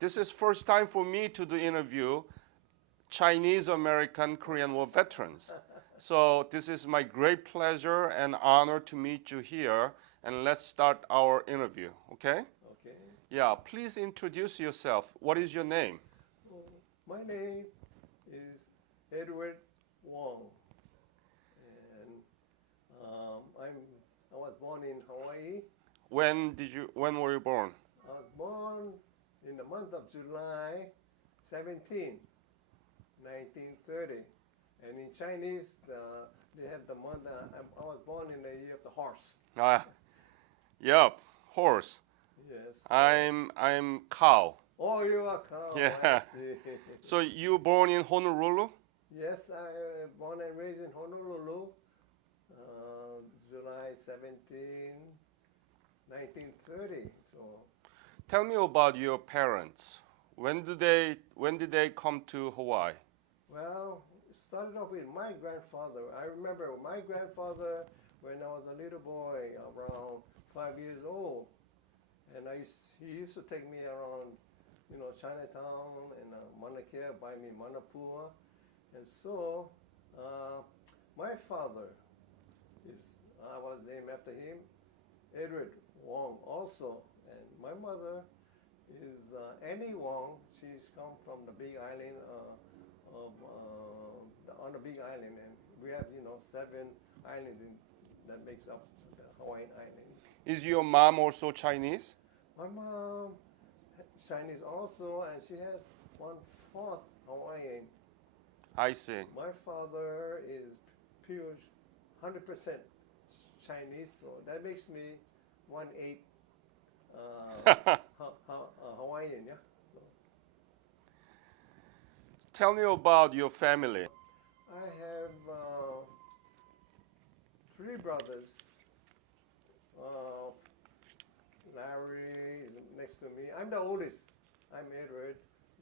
This is first time for me to do interview Chinese American Korean War veterans. So this is my great pleasure and honor to meet you here. And let's start our interview, okay? Okay. Yeah, please introduce yourself. What is your name? My name is Edward Wong, and I was born in Hawaii. When were you born? I was born in the month of July 17, 1930. And in Chinese, they have the month, I was born in the year of the horse. Yep, horse. Yes. I'm cow. Oh, you are cow. Yeah. I see. So you were born in Honolulu? Yes, I was born and raised in Honolulu, July 17, 1930. So. Tell me about your parents. When did they come to Hawaii? Well, it started off with my grandfather. I remember my grandfather when I was a little boy, around 5 years old, and he used to take me around, Chinatown and Mauna Kea, buy me manapua, and so my father I was named after him, Edward Wong also, and my mother is Annie Wong. She's come from the Big Island on the Big Island, and we have 7 islands that makes up the Hawaiian Islands. Is your mom also Chinese? My mom Chinese also, and she has 1/4 Hawaiian. I see. My father is pure 100% Chinese, so that makes me 1/8 Hawaiian, yeah. So. Tell me about your family. I have 3 brothers. Larry is next to me. I'm the oldest. I'm Edward.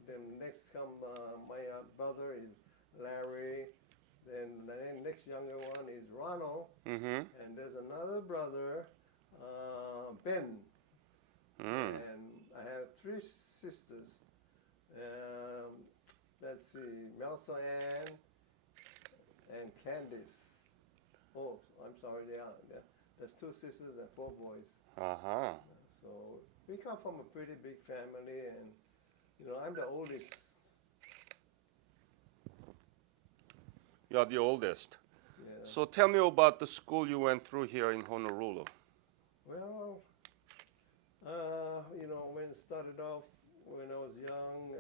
Then next come my brother is Larry. Then the next younger one is Ronald. Mm-hmm. And there's another brother, Ben. And I have 3 sisters. Let's see, Melissa Ann and Candice. Oh, I'm sorry, there's 2 sisters and 4 boys. Uh-huh. So we come from a pretty big family, and I'm the oldest. You are the oldest. Yeah. So tell me about the school you went through here in Honolulu. Well, when it started off, when I was young,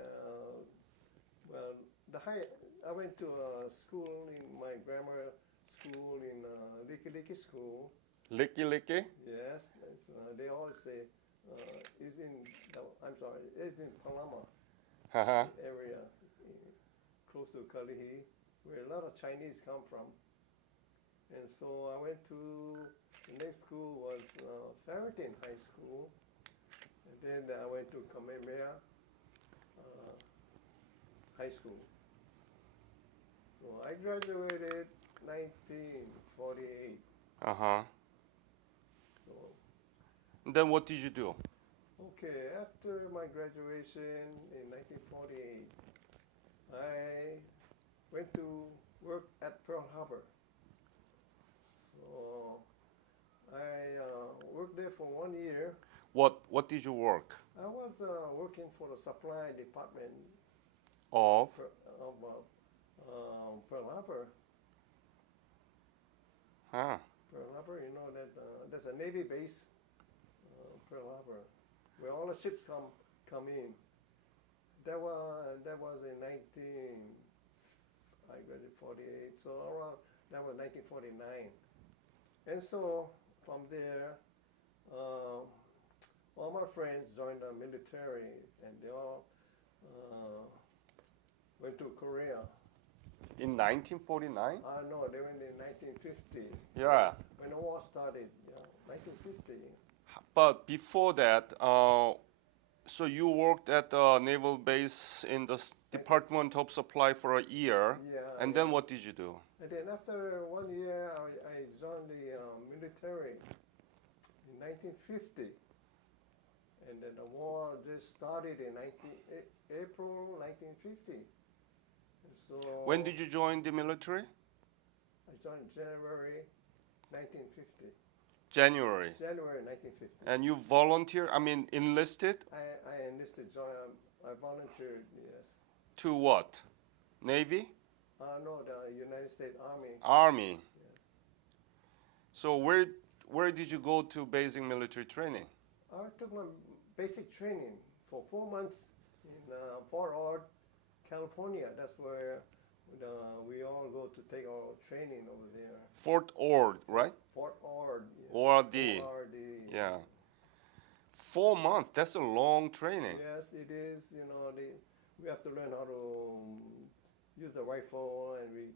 I went to a school in my grammar school in Licky School. Licky? Yes, they always say it's in Palama Uh-huh. area, close to Kalihi, where a lot of Chinese come from. And so I went to, the next school was Farrington High School, and then I went to Kamehameha High School. So I graduated 1948. Uh-huh. So, And then what did you do? okay, after my graduation in 1948, I went to work at Pearl Harbor. So I worked there for 1 year. What did you work? I was working for the supply department Of? of Pearl Harbor. Huh. Pearl Harbor, that there's a Navy base, Pearl Harbor, where all the ships come in. That was in I graduated 48, so around, that was 1949. And so from there, all my friends joined the military, and they all went to Korea. In 1949? No, they went in 1950. Yeah. When the war started, 1950. But before that, so you worked at the naval base in the Department of Supply for a year. Yeah. And then what did you do? And then after 1 year, I joined the military in 1950. And then the war just started in April 1950. And so When did you join the military? I joined January 1950. January. January 1950. And you enlisted I enlisted, I volunteered, yes. to what? Navy? No, the United States Army. Army. Yeah. So where did you go to basic military training? I took my basic training for 4 months in Fort Ord, California. That's where we all go to take our training over there. Fort Ord, right? Fort Ord. Yes. ORD. ORD. Yeah. 4 months, that's a long training. Yes, it is. We have to learn how to use the rifle, and we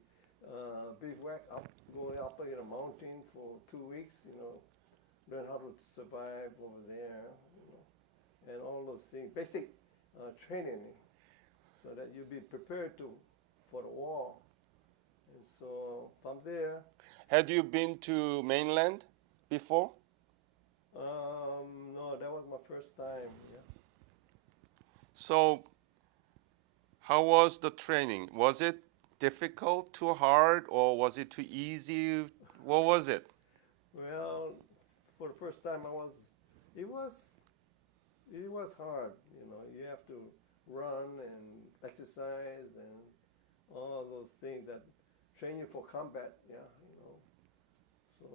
bivouac up, going up in a mountain for 2 weeks. Learn how to survive over there, and all those things, basic training, so that you'll be prepared for the war. And so from there, Had you been to mainland before? no, that was my first time. Yeah. So how was the training? Was it difficult, too hard, or was it too easy? What was it? Well, for the first time, it was hard. You have to run and exercise and all those things that train you for combat. Yeah, So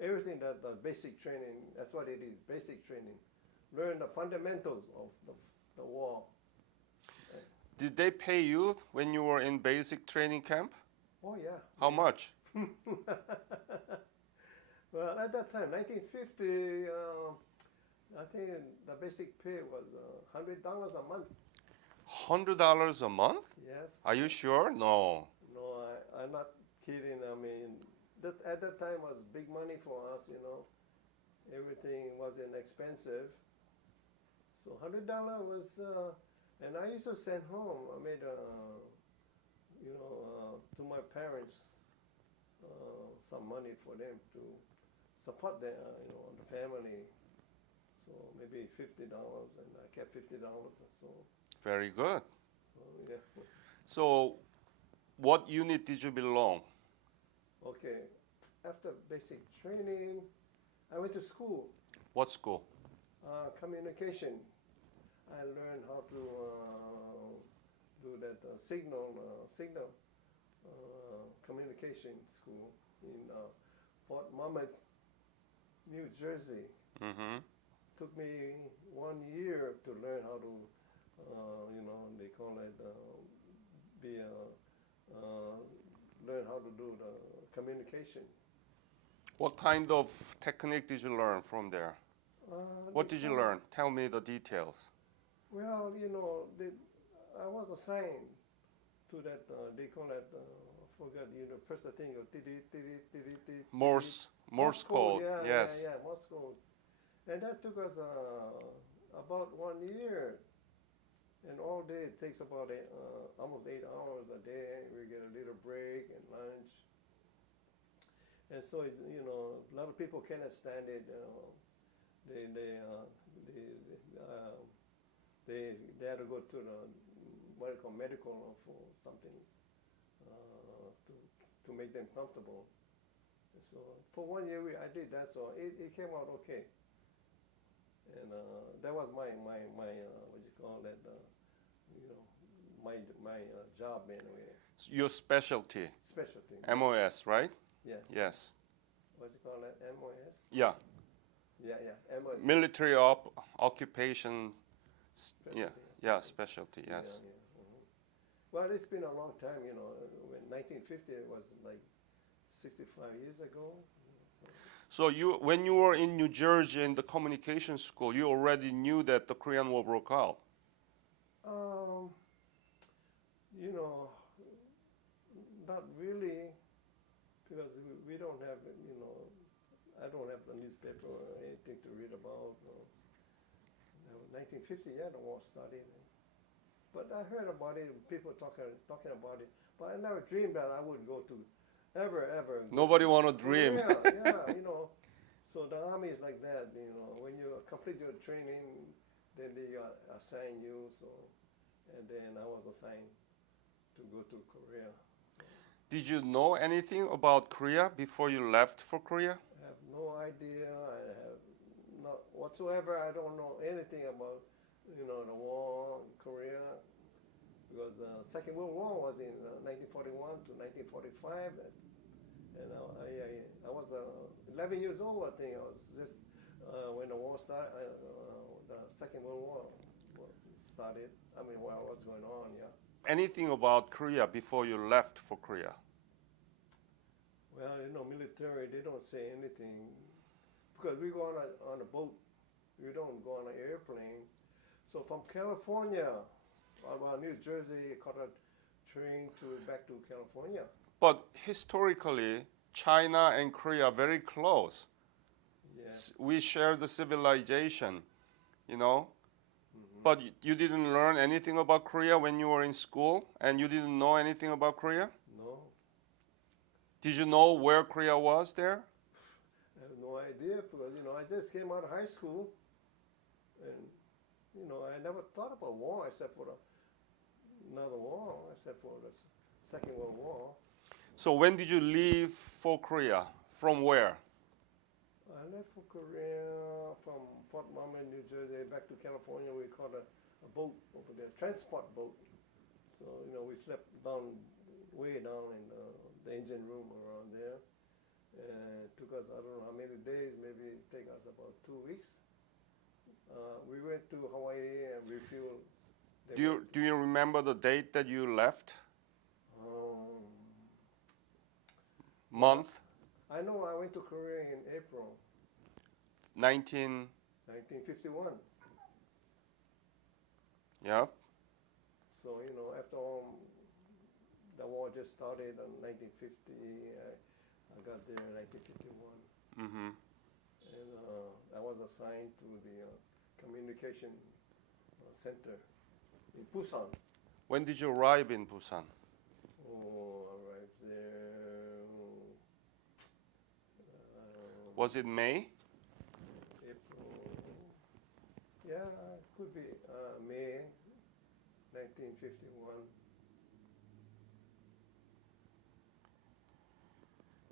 everything that the basic training, that's what it is, basic training. Learn the fundamentals of the war. Did they pay you when you were in basic training camp? Oh yeah. How much? Well, at that time, 1950, I think the basic pay was $100 a month. $100 a month? Yes. Are you sure? No. No, I'm not kidding. At that time was big money for us. Everything wasn't expensive. So $100 was, and I used to send home. I made, to my parents, some money for them to support the family. So maybe $50, and I kept $50 or so. Very good. Yeah. So what unit did you belong? Okay. After basic training, I went to school. What school? Communication. I learned how to do that signal communication school in Fort Monmouth, New Jersey. Mm-hmm. Took me 1 year to learn how to, they call it, learn how to do the communication. What kind of technique did you learn from there? What did you learn? Tell me the details. Well, I was assigned to that, they call it, I forgot, press the thing, Morse code. Yeah, Yes. yeah, Morse code. And that took us about 1 year. And all day it takes about almost 8 hours a day. We get a little break and lunch. And so, a lot of people cannot stand it. They had to go to the what you call medical for something to make them comfortable. And so for 1 year I did that, so it came out okay. And that was my what you call that, my job anyway. Your specialty. Specialty. MOS, right? Yes. Yes. What's it called, that? MOS? Yeah. Yeah, MOS. Military occupation. Specialty. Yeah, specialty. Yes. Yeah. Well, it's been a long time, When 1950 it was like 65 years ago. So when you were in New Jersey in the communication school, you already knew that the Korean War broke out. Not really, because we don't have, I don't have the newspaper or anything to read about. 1950, the war started. But I heard about it, people talking about it. But I never dreamed that I would go to ever. Nobody want to dream. Yeah. So the army is like that, when you complete your training, then they assign you. So, and then I was assigned to go to Korea. Did you know anything about Korea before you left for Korea? I have no idea. I have not whatsoever. I don't know anything about, the war in Korea, because the Second World War was in 1941 to 1945, and I was 11 years old. I think I was just when the war started. The Second World War started. I mean, what was going on? Yeah. Anything about Korea before you left for Korea? Well, military, they don't say anything because we go on a boat. We don't go on an airplane. So from California, New Jersey, caught a train back to California. But historically, China and Korea are very close. Yeah. We share the civilization, Mm-hmm. But you didn't learn anything about Korea when you were in school, and you didn't know anything about Korea? No, Did you know where Korea was there? I have no idea because I just came out of high school, and I never thought about war except for another war, except for the Second World War. So when did you leave for Korea? From where? I left for Korea from Fort Monmouth, New Jersey, back to California. We caught a boat over there, transport boat. So we slept way down in the engine room around there. And it took us, I don't know how many days, maybe it take us about 2 weeks. We went to Hawaii and refueled. Do you remember the date that you left? Month? I know I went to Korea in April 19. 1951. Yeah. So, after all, the war just started in 1950. I got there in 1951. Mm-hmm. And I was assigned to the communication center in Busan. When did you arrive in Busan? Oh, I arrived there. Was it May? April. Yeah, it could be May 1951.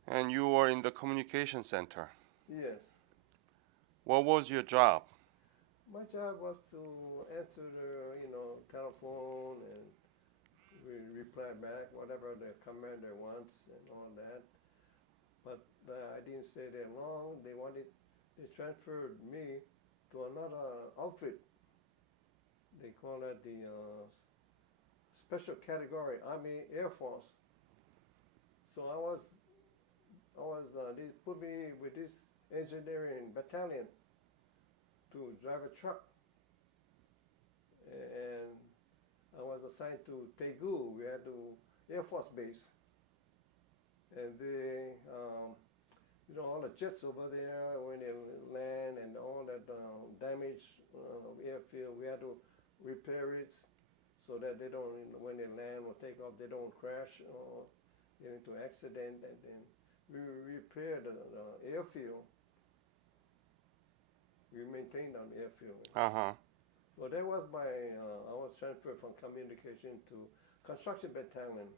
And you were in the communication center. Yes. What was your job? My job was to answer the, telephone and reply back whatever the commander wants and all that. But I didn't stay there long. They transferred me to another outfit. They call it the Special Category Army Air Force. So they put me with this engineering battalion to drive a truck. And I was assigned to Daegu. We had to Air Force Base. And they, all the jets over there, when they land and all that damage airfield, we had to repair it so that they don't, when they land or take off, they don't crash or get into accident. And then we repaired the airfield. We maintained an airfield. Uh-huh. So that was I was transferred from communication to construction battalion.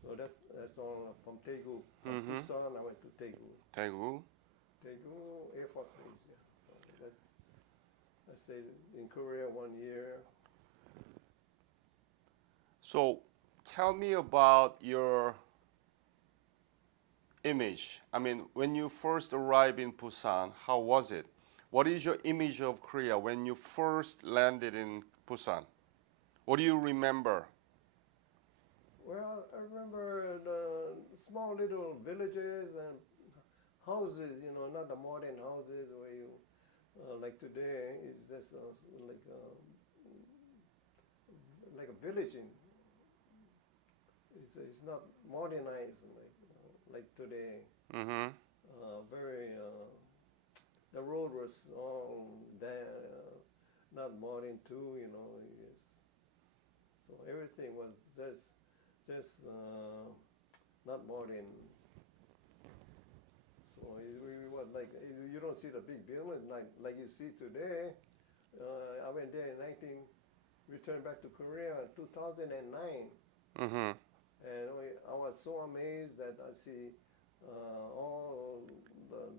So that's all from Daegu. From Busan, I went to Daegu. Daegu? Daegu Air Force Base, yeah. So I stayed in Korea 1 year. So tell me about your image. I mean, when you first arrived in Busan, how was it? What is your image of Korea when you first landed in Busan? What do you remember? Well, I remember the small little villages and houses, not the modern houses where you, like today, it's just like a villaging. It's not modernized like today. Mm-hmm. The road was all not modern too, so everything was just not modern. So we was like, you don't see the big buildings like you see today. I went there in returned back to Korea in 2009. Mm-hmm. And I was so amazed that I see all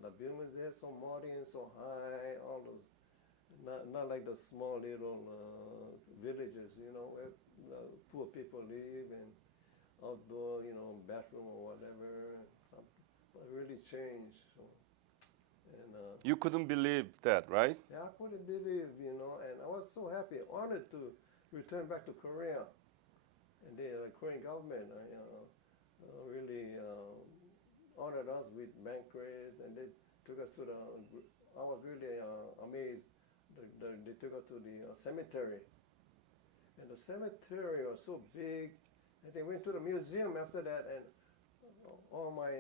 the buildings there so modern, so high, all those, not like the small little villages, where the poor people live and outdoor, bathroom or whatever. So it really changed. So, and You couldn't believe that, right? yeah, I couldn't believe, and I was so happy, honored to return back to Korea. And the Korean government really honored us with banquets, and they took us to I was really amazed. They took us to the cemetery. And the cemetery was so big, and they went to the museum after that, and all my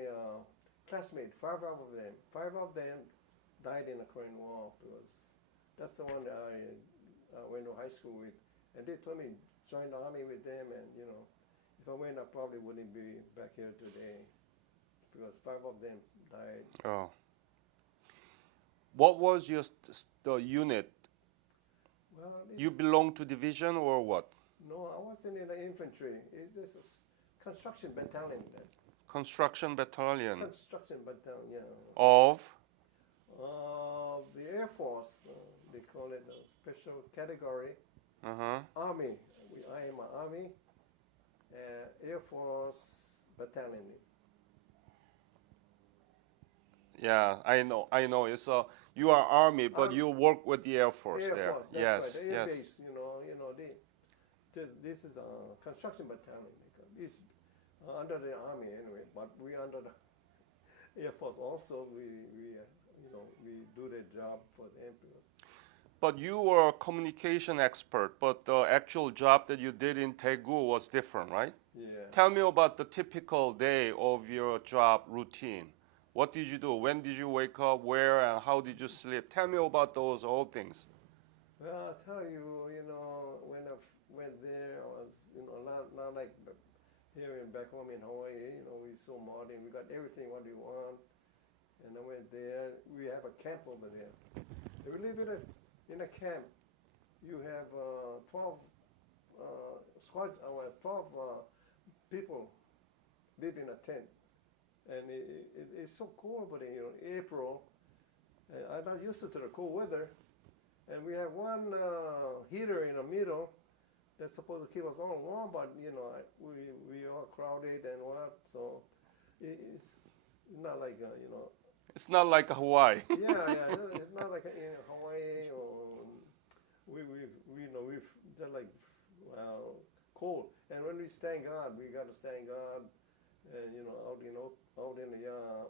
classmates, five of them died in the Korean War. Because that's the one that I went to high school with. And they told me, join the army with them, and if I went, I probably wouldn't be back here today, because five of them died. Oh. What was the unit? Well, You belong to division or what? no, I wasn't in the infantry. It's just a construction battalion. Construction battalion Construction battalion, yeah. of? The Air Force, they call it a special category. Uh-huh. Army. I am an Army, Air Force battalion. Yeah, I know. It's you are Army, but you work with the Air Force Air there. Force, that's Yes, right. The Air yes. Base, this is a construction battalion. It's under the Army anyway, but we under the Air Force also. We do the job for them. But you were a communication expert, but the actual job that you did in Daegu was different, right? Yeah. Tell me about the typical day of your job routine. What did you do? When did you wake up? Where and how did you sleep? Tell me about those old things. Well, I'll tell you, when I went there, I was, not like here back home in Hawaii, we so modern, we got everything what we want. And I went there, we have a camp over there. If we live in a camp, you have 12 squad, 12 people live in a tent. And it's so cold over there, April. I'm not used to the cold weather. And we have one heater in the middle that's supposed to keep us all warm, but we are crowded and what, so it's not like It's not like Hawaii. yeah, it's not like in Hawaii or we've just like cold. And when we stand guard, we got to stand guard, and out in the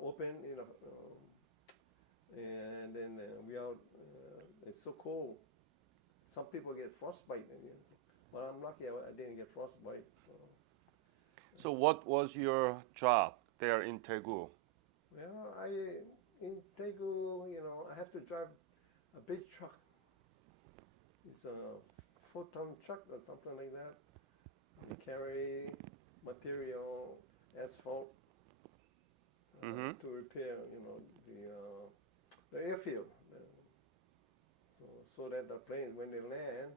open, and then we out. It's so cold. Some people get frostbite, but I'm lucky I didn't get frostbite. So what was your job there in Daegu? Well, in Daegu, I have to drive a big truck. It's a 4-ton truck or something like that. We carry material, asphalt, to repair, the airfield. So that the planes, when they land,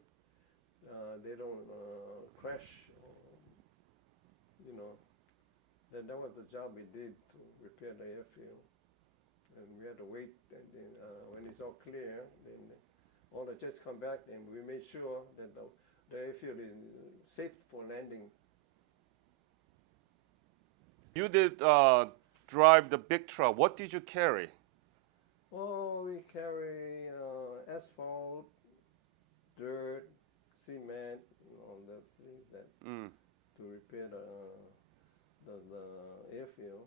they don't crash. Then that was the job we did to repair the airfield. And we had to wait, and then when it's all clear, then all the jets come back, and we made sure that the airfield is safe for landing. You did drive the big truck. What did you carry? Oh, we carry asphalt, dirt, cement, all those things that to repair the airfield.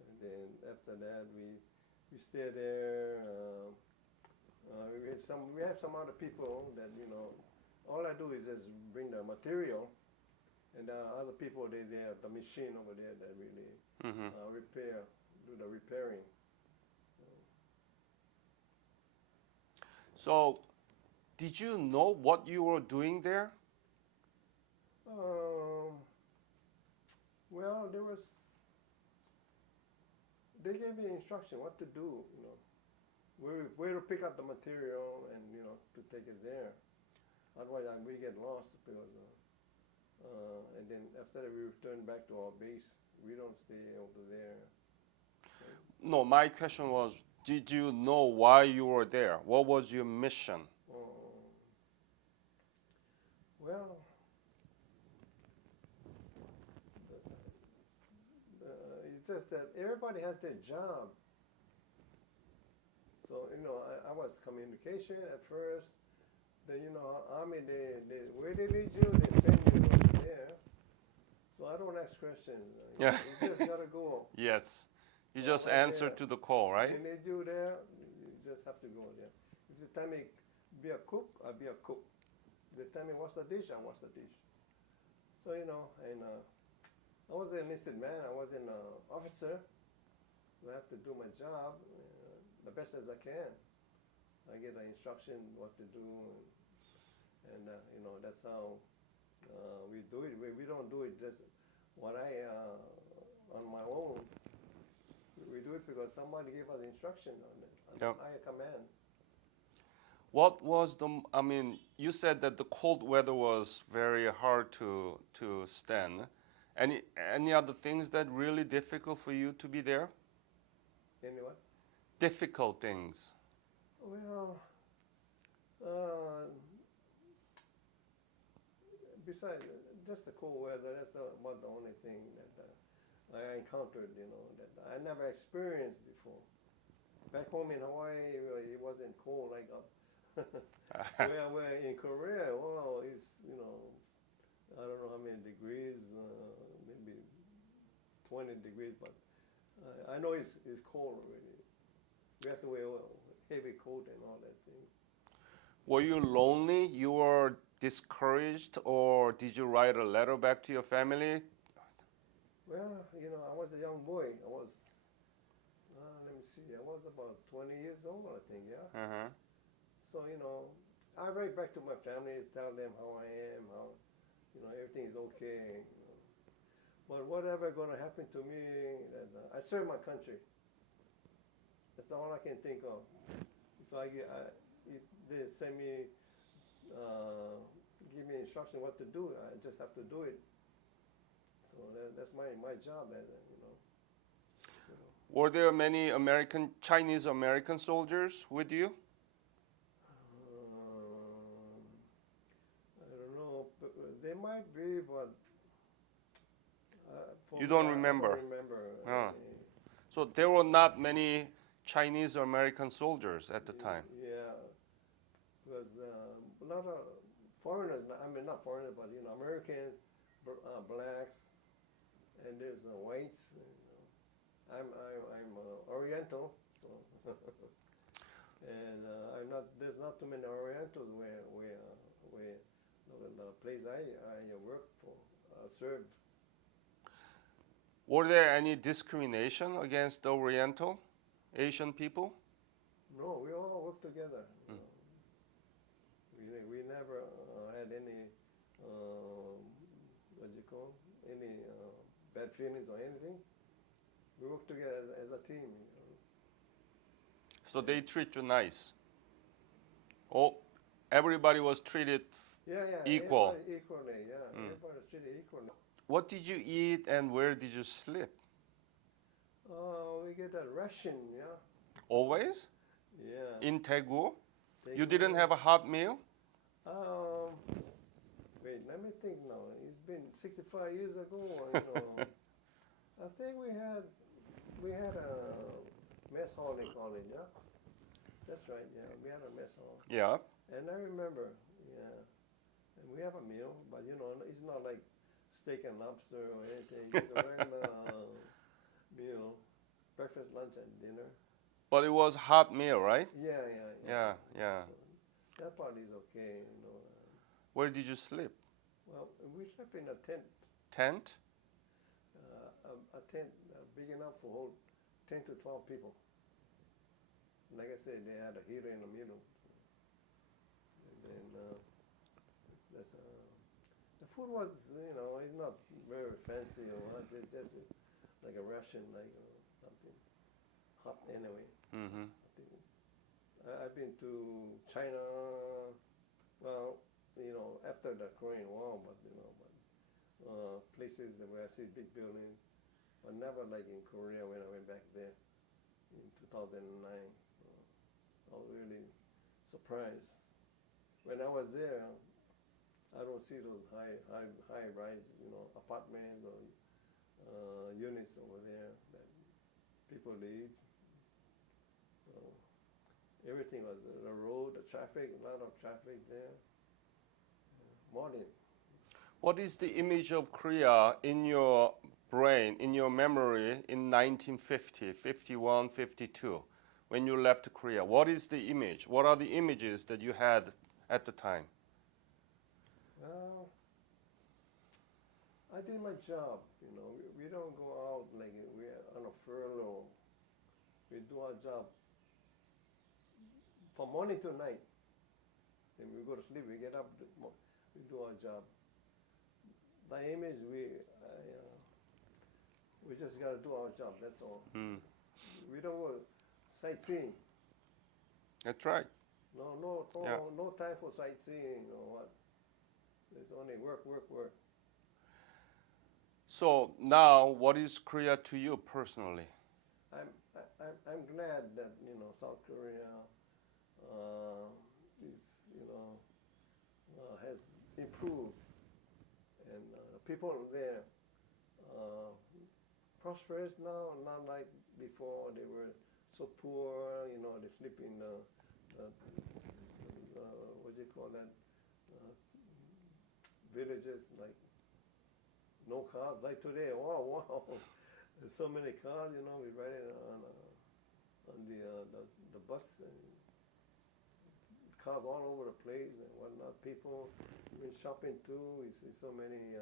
And then after that, we stay there. We have some other people that all I do is just bring the material, and other people they have the machine over there that really do the repairing. So, did you know what you were doing there? Well, there was they gave me instruction what to do, where to pick up the material and, to take it there. Otherwise, we get lost because, and then after that we return back to our base. We don't stay over there. No, my question was, did you know why you were there? What was your mission? Well, it's just that everybody has their job. So, I was communication at first. Then, Army, where they lead you, they send you over there. So I don't ask questions. Yeah. You just gotta go. Yes. You So just right answer there, to the call, right? They need you there, you just have to go there. If they tell me be a cook, I'll be a cook. If they tell me what's the dish, I wash the dish. So, and I was an enlisted man, I was an officer. I have to do my job the best as I can. I get the instruction what to do, and that's how we do it. We don't do it just what on my own. We do it because somebody gave us instruction on it, Yep. higher command. What was you said that the cold weather was very hard to stand. Any other things that really difficult for you to be there? Any what? Difficult things. Well, besides just the cold weather, that's about the only thing that I encountered, that I never experienced before. Back home in Hawaii, it wasn't cold like up. Where in Korea, well, it's, I don't know how many degrees, maybe 20 degrees, but I know it's cold already. We have to wear a heavy coat and all that thing. Were you lonely? You were discouraged, or did you write a letter back to your family? Well, I was a young boy. I was, let me see, I was about 20 years old, I think, yeah. Uh-huh. So, I write back to my family, tell them how I am, how, everything is okay. But whatever going to happen to me, I serve my country. That's all I can think of. If they send me, give me instruction what to do, I just have to do it. So that's my job, Were there many Chinese American soldiers with you? I don't know. They might be, but You don't remember? I don't remember. Ah. So there were not many Chinese American soldiers at the time. Yeah, because a lot of foreigners. Not foreigners, but Americans, blacks, and there's whites. I'm Oriental, so and there's not too many Orientals where the place I work for served. Were there any discrimination against the Oriental, Asian people? No, we all work together. We never had any any bad feelings or anything. We work together as a team. So they treat you nice. Oh, everybody was treated equal. Everybody equally, yeah. Everybody was treated equally. What did you eat and where did you sleep? We get a ration, yeah. Always? Yeah. In Daegu? You didn't have a hot meal? Wait, let me think now. It's been 65 years ago. I think we had a mess hall, they call it, yeah. That's right, yeah. We had a mess hall. Yeah. And I remember, yeah. And we have a meal, but it's not like steak and lobster or anything. It's a regular meal, breakfast, lunch, and dinner. But it was hot meal, right? Yeah. Yeah. So that part is okay, Where did you sleep? Well, we slept in a tent. Tent? A tent big enough for hold 10 to 12 people. Like I said, they had a heater in the middle. And then the food was, it's not very fancy or what. It's just like a ration, like something. hot anyway. Mm-hmm. I think I've been to China, well, after the Korean War, but places where I see big buildings, but never like in Korea when I went back there in 2009. So I was really surprised. When I was there, I don't see those high rise, apartments or units over there that people live. So everything was the road, the traffic, a lot of traffic there. Modern. What is the image of Korea in your brain, in your memory in 1950, 51, 52, when you left Korea? What is the image? What are the images that you had at the time? Well, I did my job. We don't go out like we're on a furlough. We do our job from morning to night. Then we go to sleep. We get up. We do our job. The image we just got to do our job. That's all. Mm. We don't go sightseeing. That's right. No time for sightseeing or what. It's only work, work, work. So now, what is Korea to you personally? I'm glad that South Korea has improved, and people there prosperous now, not like before. They were so poor. They sleep in what do you call that? Villages, like no cars. Like today, wow, there's so many cars. We ride it on the bus, and cars all over the place and whatnot. People even shopping too. We see so many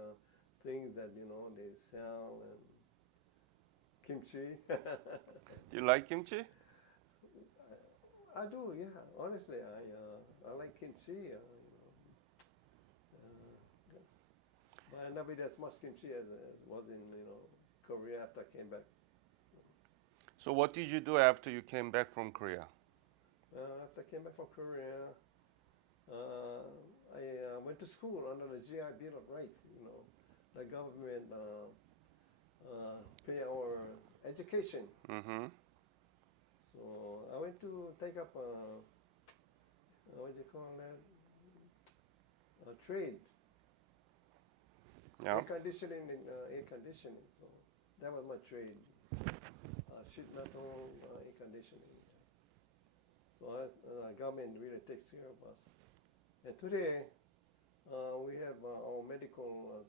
things that they sell, and kimchi. Do you like kimchi? I do, yeah. Honestly, I like kimchi. But I never eat as much kimchi as was in Korea after I came back. So what did you do after you came back from Korea? After I came back from Korea, I went to school under the GI Bill of Rights. The government pay our education. Mm-hmm. So I went to take up what do you call that? A trade. Yeah. Air conditioning and air conditioning. So that was my trade. Sheet metal, air conditioning. So government really takes care of us. And today we have our medical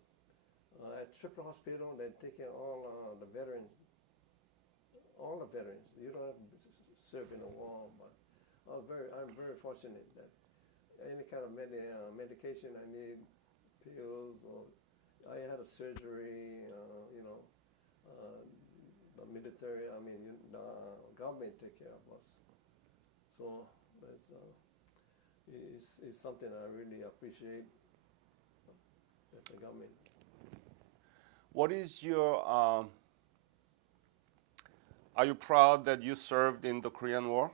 at Triple Hospital. They take care of all the veterans. All the veterans. You don't have to serve in a war, but I'm very fortunate that any kind of medication I need, pills, or I had a surgery, the military, the government take care of us. So it's something I really appreciate, the government. What is your, are you proud that you served in the Korean War?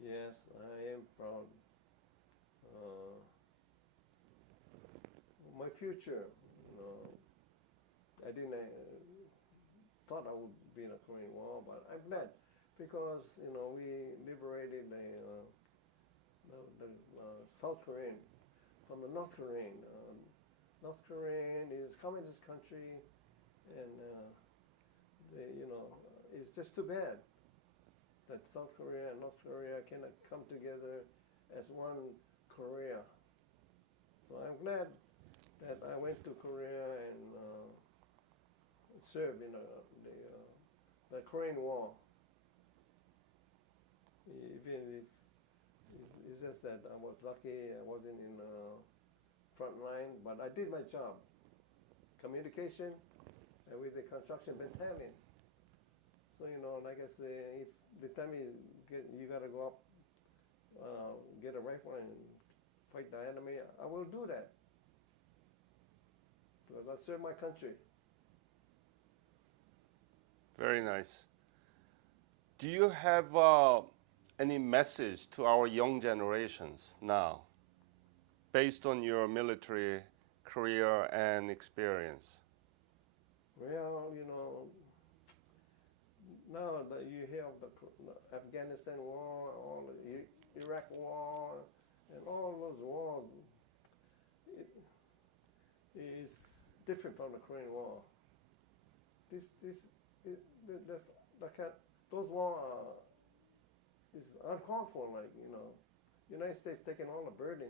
Yes, I am proud. My future, I didn't thought I would be in a Korean War, but I'm glad because we liberated the South Korean from the North Korean. North Korean is a communist country, and it's just too bad that South Korea and North Korea cannot come together as one Korea. So I'm glad that I went to Korea and served in the Korean War. Even if it's just that I was lucky I wasn't in the front line, but I did my job. Communication and with the construction battalion. So like I say, if the time you gotta go up, get a rifle and fight the enemy, I will do that. because I serve my country. Very nice. Do you have any message to our young generations now, based on your military career and experience? Well, you know, now that you hear of the Afghanistan war, all the Iraq war, and all those wars, it is different from the Korean War. Those wars is uncalled for. Like, you know, United States taking all the burden,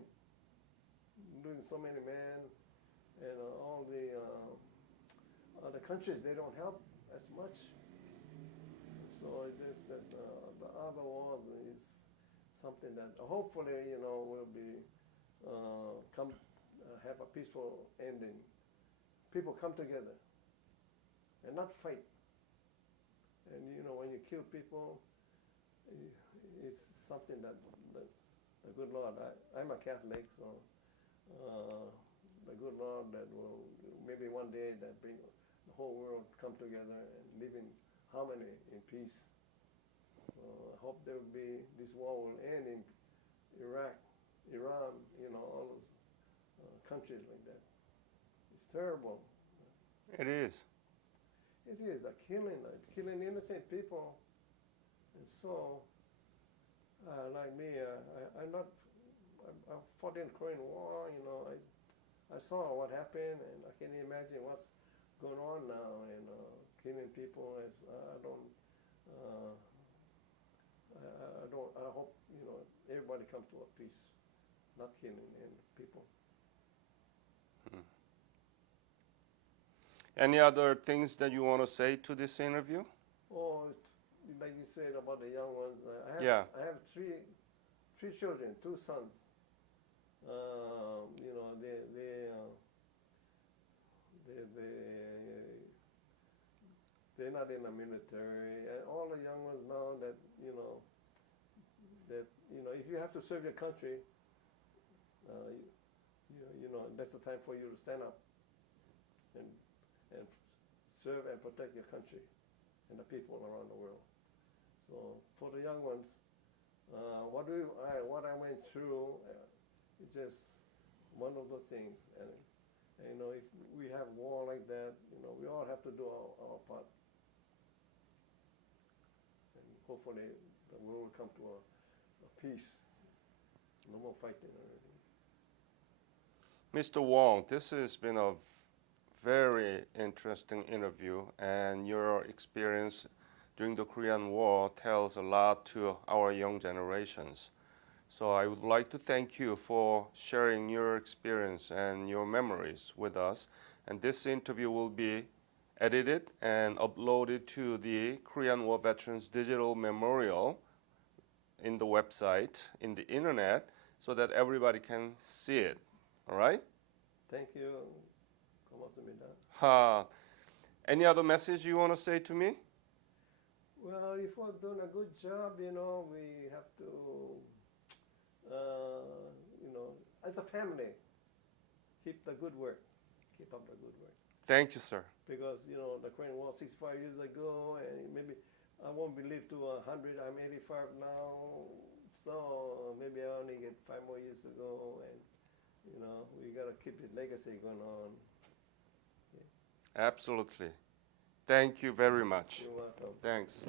doing so many men, and all the other countries, they don't help as much. So it's just that the other wars is something that hopefully, you know, will be have a peaceful ending. People come together and not fight. And you know, when you kill people, it's something that the good Lord. I'm a Catholic, so the good Lord that will maybe one day that bring the whole world come together and live in harmony, in peace. I hope there will be, this war will end in Iraq, Iran, you know, all those countries like that. It's terrible. It is. It is the killing innocent people. And so, like me, I fought in the Korean War. You know, I saw what happened, and I can imagine what's going on now, and killing people. I hope, you know, everybody comes to a peace, not killing people. Any other things that you want to say to this interview? Oh, like you said about the young ones. I have three children, 2 sons. You know, they're not in the military, and all the young ones now that you know, if you have to serve your country, you know, that's the time for you to stand up and serve and protect your country and the people around the world. So for the young ones, what I went through is just one of the things. And you know, if we have war like that, you know, we all have to do our part. And hopefully the world will come to a peace. No more fighting or anything. Mr. Wong, this has been a very interesting interview, and your experience during the Korean War tells a lot to our young generations. So I would like to thank you for sharing your experience and your memories with us. And this interview will be edited and uploaded to the Korean War Veterans Digital Memorial in the website, in the internet, so that everybody can see it. All right? Thank you. Any other message you want to say to me? Well, if we're doing a good job, you know, we have to, you know, as a family, keep the good work. Keep up the good work. Thank you, sir. Because, you know, the Korean War 65 years ago, and maybe I won't be live to 100. I'm 85 now, so maybe I only get 5 more years to go, and you know, we gotta keep the legacy going on. Absolutely. Thank you very much. You're welcome. Thanks.